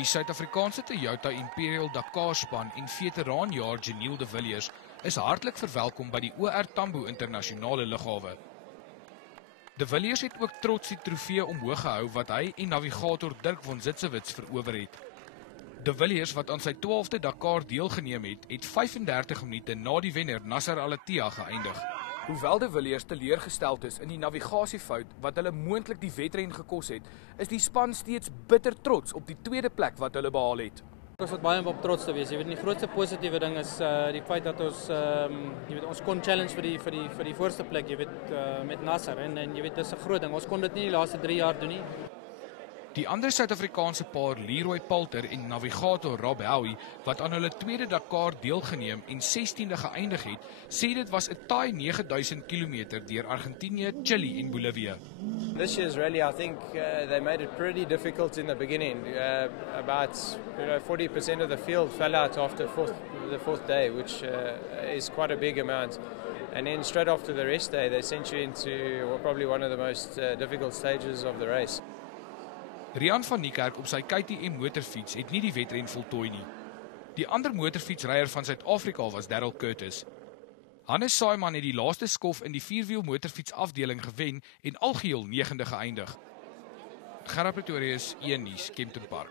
Die Suid-Afrikaanse Toyota Imperial Dakar span en veteraanjaer Janiel de Villiers is hartlik verwelkom by die OR Tambo internasionale lughawe. De Villiers het ook trots die trofee omhoog gehou wat hy en navigator Dirk von Zitzewitz verower het. De Villiers, wat aan sy 12de Dakar deelgeneem het, het 35 minute na die wenner Nasser Al-Attiyah geëindig. Hoewel de Villiers teleurgesteld is in die navigasiefout wat hulle moontlik die wedren gekos het, is die span steeds bitter trots op die tweede plek wat hulle behaal het. Ons het baie op trots te wees. Jy weet, die grootste positiewe ding is die feit dat ons ons kon challenge vir die voorste plek, jy weet, met Nasser en jy weet, dis 'n groot ding. Ons kon dit nie die laaste 3 jaar doen nie. Die ander Suid-Afrikaanse paar Leroy Palter en navigator Rob Howie, wat aan hulle tweede Dakar deelgeneem en 16de geëindig het, sê dit was 'n taai 9000 km deur Argentinië, Chili en Bolivia. This year's rally, I think they made it pretty difficult in the beginning. About 40% of the field fell out after the fourth day, which is quite a big amount. And then straight after the rest day, they sent you into probably one of the most difficult stages of the race. Rian van Niekerk op sy KTM motorfiets het nie die wedren voltooi nie. Die ander motorfietsryer van Suid-Afrika was Darryl Curtis. Hannes Saaiman het die laaste skof in die 4-wiel motorfiets afdeling gewen en algeheel 9de geëindig. Gerard Pretorius, 1 Nuus, Kempton Park.